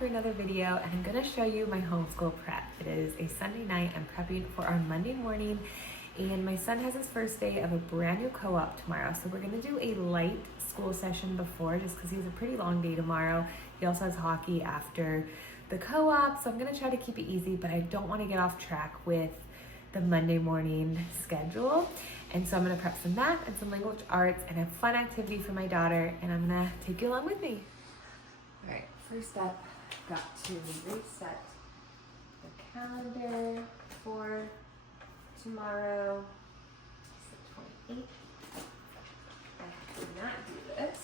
for another video, and I'm going to show you my homeschool prep. It is a Sunday night. I'm prepping for our Monday morning, and my son has his first day of a brand new co-op tomorrow. So we're going to do a light school session before, just because he has a pretty long day tomorrow. He also has hockey after the co-op, so I'm going to try to keep it easy, but I don't want to get off track with the Monday morning schedule. And so I'm going to prep some math and some language arts and a fun activity for my daughter, and I'm going to take you along with me. All right, first up, got to reset the calendar for tomorrow. It's the 28th. I did not do this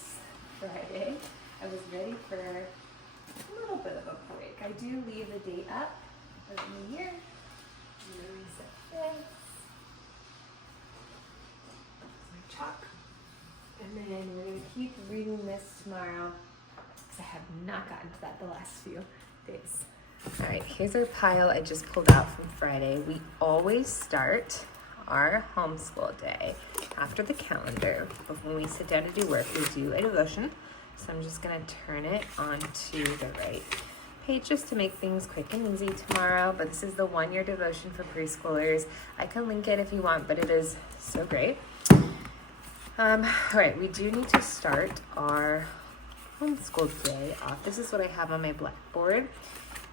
Friday. I was ready for a little bit of a break. I do leave the date up for the new year. I'm going to reset this. My chalk. And then we're going to keep reading this tomorrow. I have not gotten to that the last few days. All right, here's our pile I just pulled out from Friday. We always start our homeschool day after the calendar. But when we sit down to do work, we do a devotion. So I'm just gonna turn it onto the right page just to make things quick and easy tomorrow. But this is the 1-year devotion for preschoolers. I can link it if you want, but it is so great. All right, we do need to start our homeschool day off. This is what I have on my blackboard.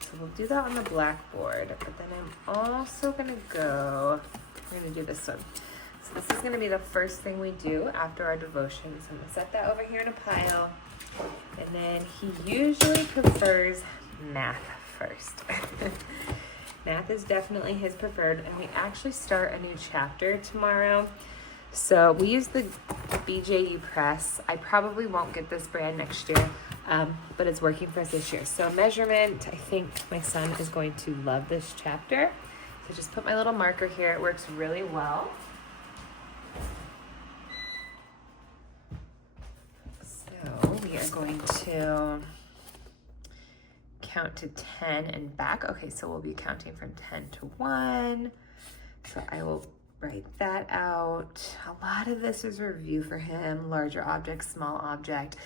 So we'll do that on the blackboard, but then I'm also gonna we're gonna do this one. So this is gonna be the first thing we do after our devotion. So I'm gonna set that over here in a pile. And then he usually prefers math first. Math is definitely his preferred, and we actually start a new chapter tomorrow. So we use the BJU press. I probably won't get this brand next year, but it's working for us this year. So measurement, I think my son is going to love this chapter. So just put my little marker here. It works really well. So we are going to count to 10 and back. Okay, so we'll be counting from 10 to 1. So I will write that out. A lot of this is review for him, larger object, small object.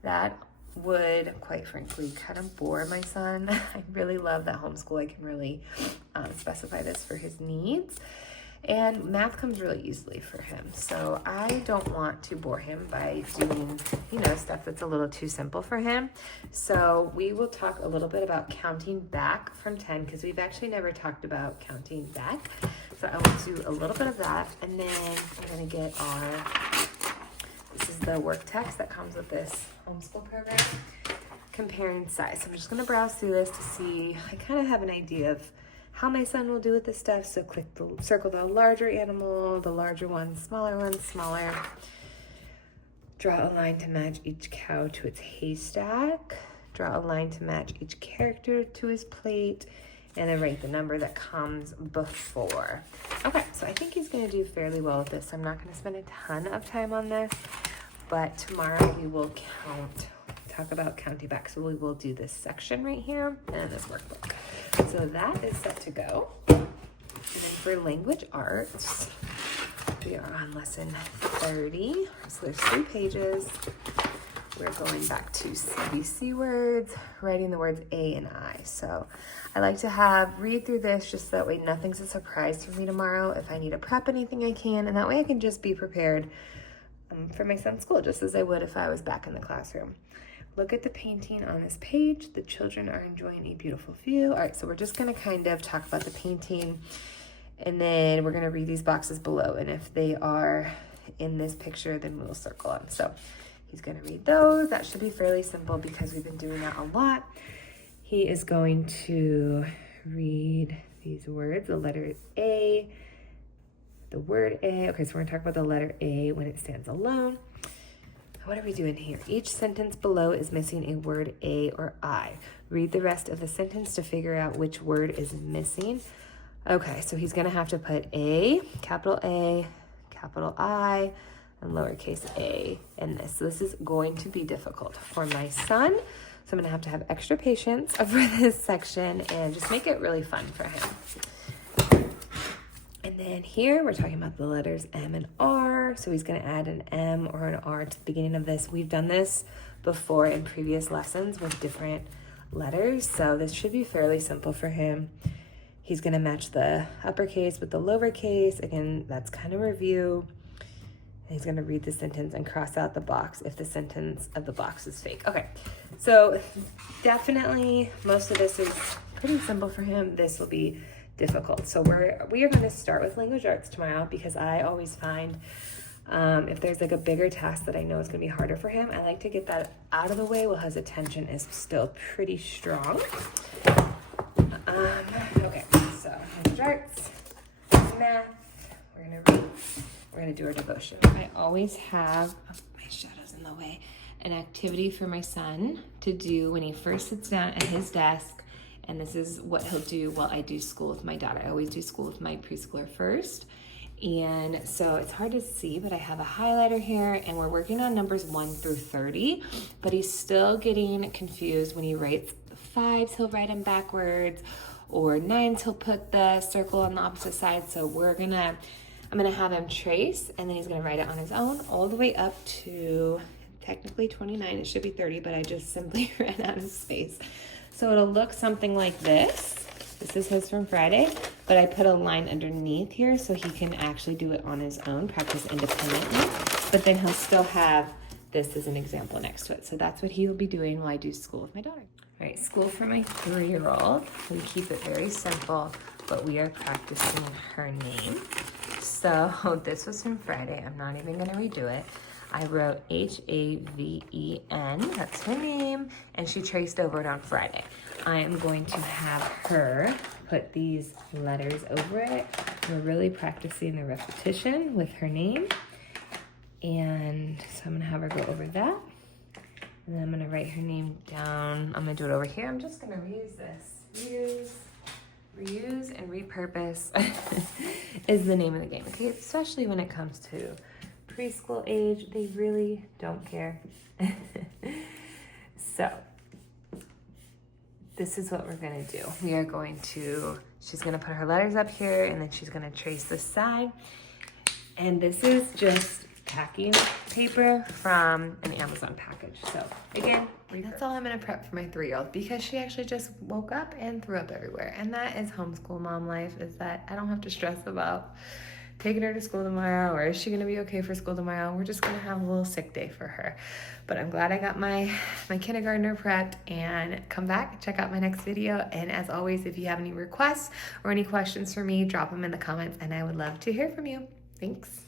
That would, quite frankly, kind of bore my son. I really love that homeschool. I can really specify this for his needs. And math comes really easily for him. So I don't want to bore him by doing, stuff that's a little too simple for him. So we will talk a little bit about counting back from 10, because we've actually never talked about counting back. So I will do a little bit of that, and then we're gonna get this is the work text that comes with this homeschool program, comparing size. So I'm just gonna browse through this to see, I kind of have an idea of how my son will do with this stuff. So circle the larger animal, the larger one, smaller, draw a line to match each cow to its haystack, draw a line to match each character to his plate, and then write the number that comes before. Okay, so I think he's gonna do fairly well with this. I'm not gonna spend a ton of time on this, but tomorrow we will talk about counting back. So we will do this section right here and this workbook. So that is set to go. And then for language arts, we are on lesson 30. So there's 3 pages. We're going back to CBC words, writing the words A and I. So I like to read through this just so that way nothing's a surprise for me tomorrow. If I need to prep anything, I can, and that way I can just be prepared for my son's school, just as I would if I was back in the classroom. Look at the painting on this page. The children are enjoying a beautiful view. All right, so we're just gonna kind of talk about the painting, and then we're gonna read these boxes below, and if they are in this picture, then we'll circle them. So he's gonna read those. That should be fairly simple because we've been doing that a lot. He is going to read these words, the letter A, the word A. Okay, so we're gonna talk about the letter A when it stands alone. What are we doing here? Each sentence below is missing a word A or I. Read the rest of the sentence to figure out which word is missing. Okay, so he's gonna have to put A, capital I, and lowercase a in this. So this is going to be difficult for my son. So I'm gonna have to have extra patience for this section and just make it really fun for him. And then here we're talking about the letters M and R. So he's gonna add an M or an R to the beginning of this. We've done this before in previous lessons with different letters. So this should be fairly simple for him. He's gonna match the uppercase with the lowercase. Again, that's kind of review. And he's gonna read the sentence and cross out the box if the sentence of the box is fake. Okay, so definitely most of this is pretty simple for him. This will be difficult. So we are gonna start with language arts tomorrow because I always find if there's like a bigger task that I know is gonna be harder for him, I like to get that out of the way while his attention is still pretty strong. Okay, so language arts, math, we're gonna read. We're gonna do our devotion. I always have, my shadow's in the way, an activity for my son to do when he first sits down at his desk, and this is what he'll do while I do school with my daughter. I always do school with my preschooler first, and so it's hard to see, but I have a highlighter here, and we're working on numbers 1 through 30, but he's still getting confused when he writes the 5s, he'll write them backwards, or 9s, he'll put the circle on the opposite side, so I'm gonna have him trace, and then he's gonna write it on his own all the way up to technically 29. It should be 30, but I just simply ran out of space. So it'll look something like this. This is his from Friday, but I put a line underneath here so he can actually do it on his own, practice independently, but then he'll still have this as an example next to it. So that's what he'll be doing while I do school with my daughter. All right, school for my 3-year-old. We keep it very simple, but we are practicing her name. So this was from Friday. I'm not even gonna redo it. I wrote Haven, that's her name, and she traced over it on Friday. I am going to have her put these letters over it. We're really practicing the repetition with her name. And so I'm gonna have her go over that. And then I'm gonna write her name down. I'm gonna do it over here. I'm just gonna reuse this. Reuse and repurpose is the name of the game, okay? Especially when it comes to preschool age, they really don't care. So, this is what we're gonna do. We are going to, she's gonna put her letters up here, and then she's gonna trace this side. And this is just packing paper from an Amazon package. So again, that's all I'm gonna prep for my 3-year-old because she actually just woke up and threw up everywhere. And that is homeschool mom life, is that I don't have to stress about taking her to school tomorrow, or is she gonna be okay for school tomorrow? We're just gonna have a little sick day for her. But I'm glad I got my kindergartner prepped, and come back, check out my next video. And as always, if you have any requests or any questions for me, drop them in the comments and I would love to hear from you. Thanks.